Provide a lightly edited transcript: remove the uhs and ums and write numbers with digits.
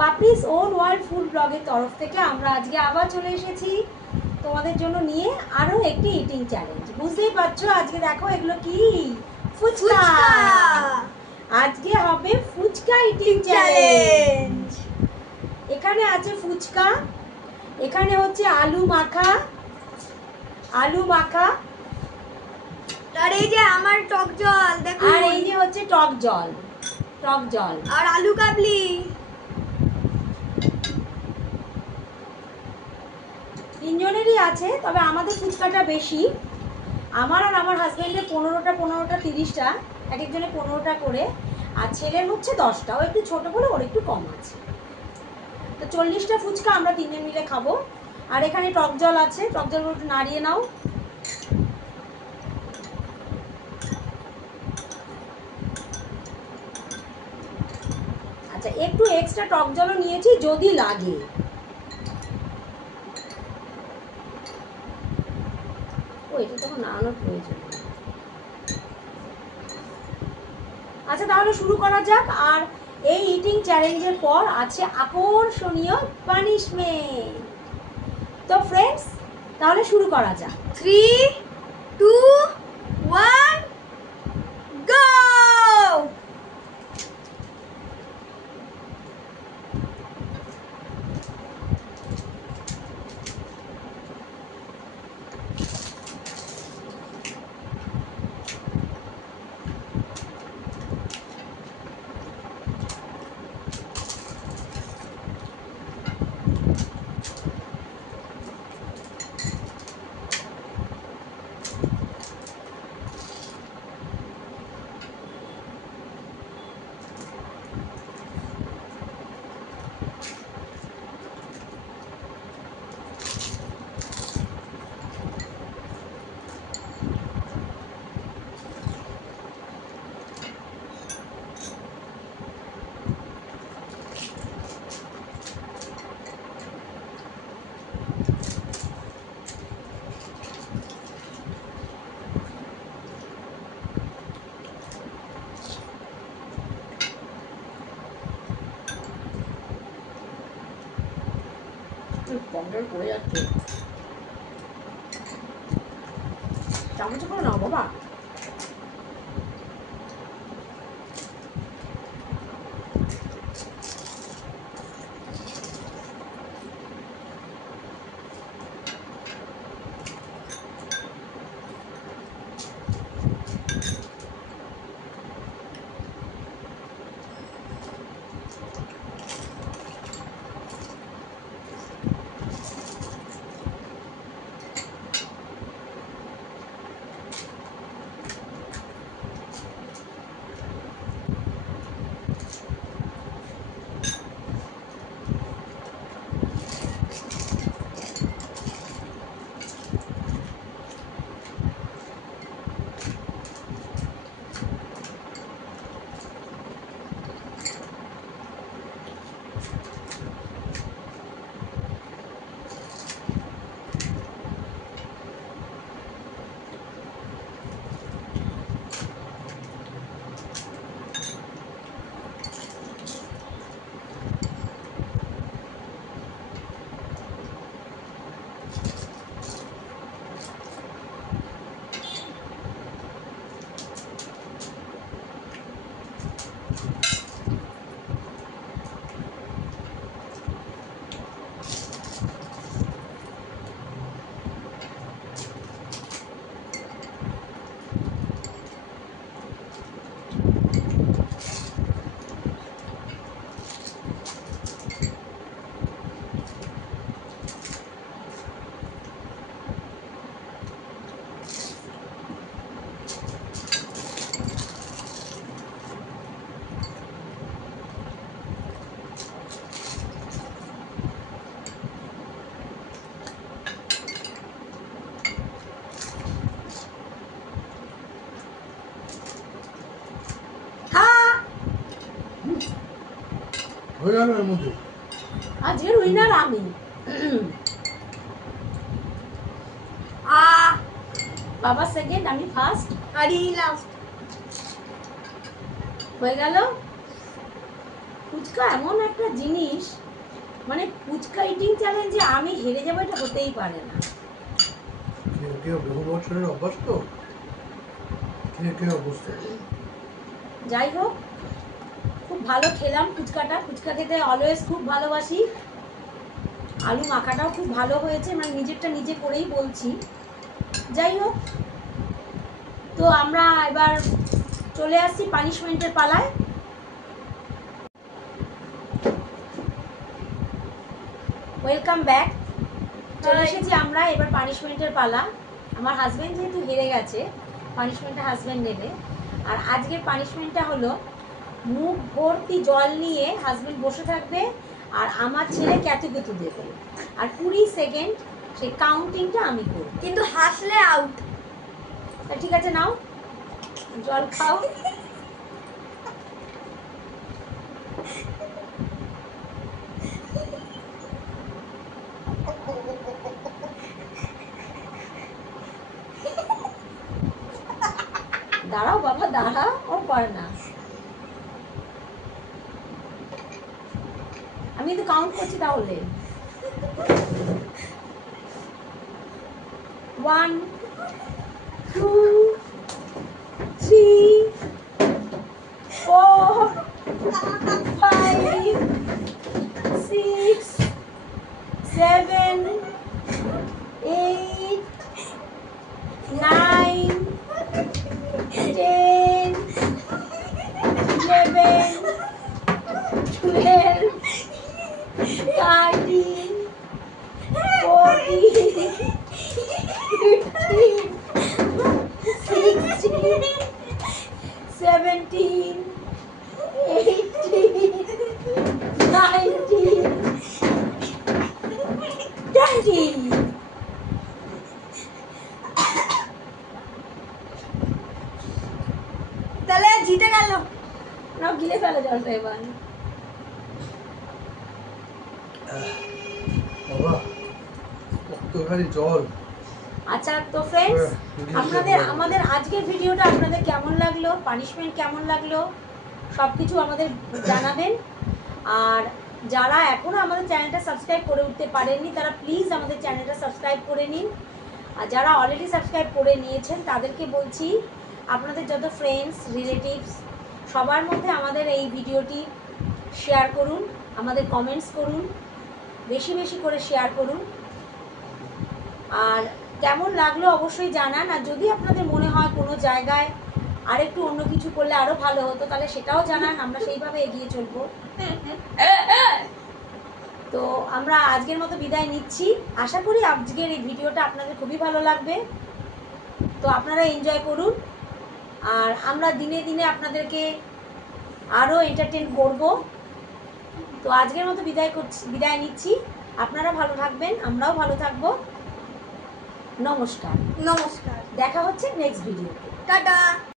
Puppies on world food ব্লগের তরফ থেকে আমরা আজকে আবার চলে এসেছি তোমাদের জন্য নিয়ে আরো একটি ইটিং চ্যালেঞ্জ। বুঝতেই পারছো আজকে দেখো এগুলো কি, ফুচকা। আজকে হবে ফুচকা ইটিং চ্যালেঞ্জ। এখানে আছে ফুচকা, এখানে হচ্ছে আলু মাখা, আর এই যে আমার টক জল দেখো, আর এই যে হচ্ছে টক জল আর আলু কাবলি। তিনজনেরই আছে, তবে আমাদের ফুচকাটা বেশি। আমার আর আমার হাজব্যান্ডের 15টা 30টা, এক একজনের 15টা করে, আর ছেলের হচ্ছে 10টা। ও একটু ছোট বলে ওর একটু কম আছে। তো 40টা ফুচকা আমরা তিনজন মিলে খাবো। আর এখানে টক জল আছে, টক জলগুলো একটু নাড়িয়ে নাও। আচ্ছা, একটু এক্সট্রা টক জলও নিয়েছি যদি লাগে। ও এটা তো নাড়ানোর প্রয়োজন। আচ্ছা তাহলে শুরু করা যাক। আর এই ইটিং চ্যালেঞ্জের পর আছে আকর্ষণীয় পানিশমেন্ট। তো ফ্রেন্ডস তাহলে শুরু করা যাক। 3, 2, 1 গো। পমডার পড়ে যাচ্ছে, চামচ করে নাও বাবা। হয়ে গেল এর মধ্যে। আজকের উইনার আমি। বাবা সেকেন্ড, আমি ফার্স্ট, আর এই লাস্ট। হয়ে গেল। ফুচকা এমন একটা জিনিস, মানে ফুচকা ইটিং চ্যালেঞ্জে আমি হেরে যাবো এটা হতেই পারে না। কেউ বহু বছরের অভ্যাস তো, কেউ বুঝতে। যাই হোক, খুব ভালো খেলাম ফুচকাটা। ফুচকা খেতে অলওয়েজ খুব ভালোবাসি। আলু মাখাটাও খুব ভালো হয়েছে, মানে নিজেরটা নিজে করেই বলছি। যাই হোক, তো আমরা এবার চলে আসছি পানিশমেন্টের পালায়। Welcome back. চলে এসেছি আমরা, এবার পানিশমেন্টের পালা। আমার হাজব্যান্ড যেহেতু হেরে গেছে, পানিশমেন্টটা হাজব্যান্ড নেবে। আর আজকের পানিশমেন্টটা হলো, মুখ ভর্তি জল নিয়ে হাজব্যান্ড বসে থাকবে আর আমার ছেলে ক্যাতুকেতু দেবে, আর 20 সেকেন্ড সেই কাউন্টিংটা আমি করব, কিন্তু হাসলে আউট। ঠিক আছে, নাও জল খাও। দাঁড়াও বাবা, দাঁড়াও, ও পারে না। আমি কিন্তু কাউন্ট করছি তাহলে। 1 2 3 4 5 6 7 8 9 10 11 12 13 14 15 16 17 18 19 20। তাহলে জিতে গেল। নাও গিলে ফেলো জলটা এবার। বাবা কতখানি জল। আচ্ছা, তো ফ্রেন্ডস, আমাদের আজকের ভিডিওটা আপনাদের কেমন লাগলো, পানিশমেন্ট কেমন লাগলো, সব কিছু আমাদের জানাবেন। আর যারা এখনও আমাদের চ্যানেলটা সাবস্ক্রাইব করে উঠতে পারেননি, তারা প্লিজ আমাদের চ্যানেলটা সাবস্ক্রাইব করে নিন। আর যারা অলরেডি সাবস্ক্রাইব করে নিয়েছেন তাদেরকে বলছি, আপনাদের যত ফ্রেন্ডস রিলেটিভস সবার মধ্যে আমাদের এই ভিডিওটি শেয়ার করুন, আমাদের কমেন্টস করুন, বেশি বেশি করে শেয়ার করুন। আর কেমন লাগলো অবশ্যই জানান। আর যদি আপনাদের মনে হয় কোনো জায়গায় আরেকটু অন্য কিছু করলে আরও ভালো হতো, তাহলে সেটাও জানান, আমরা সেইভাবে এগিয়ে চলবো। তো আমরা আজকের মতো বিদায় নিচ্ছি। আশা করি আজকের এই ভিডিওটা আপনাদের খুবই ভালো লাগবে। তো আপনারা এনজয় করুন, আর আমরা দিনে দিনে আপনাদেরকে আরও এন্টারটেন করব। তো আজকের মতো বিদায় নিচ্ছি। আপনারা ভালো থাকবেন, আমরাও ভালো থাকবো। নমস্কার। নমস্কার, দেখা হচ্ছে নেক্সট ভিডিওতে। টাটা।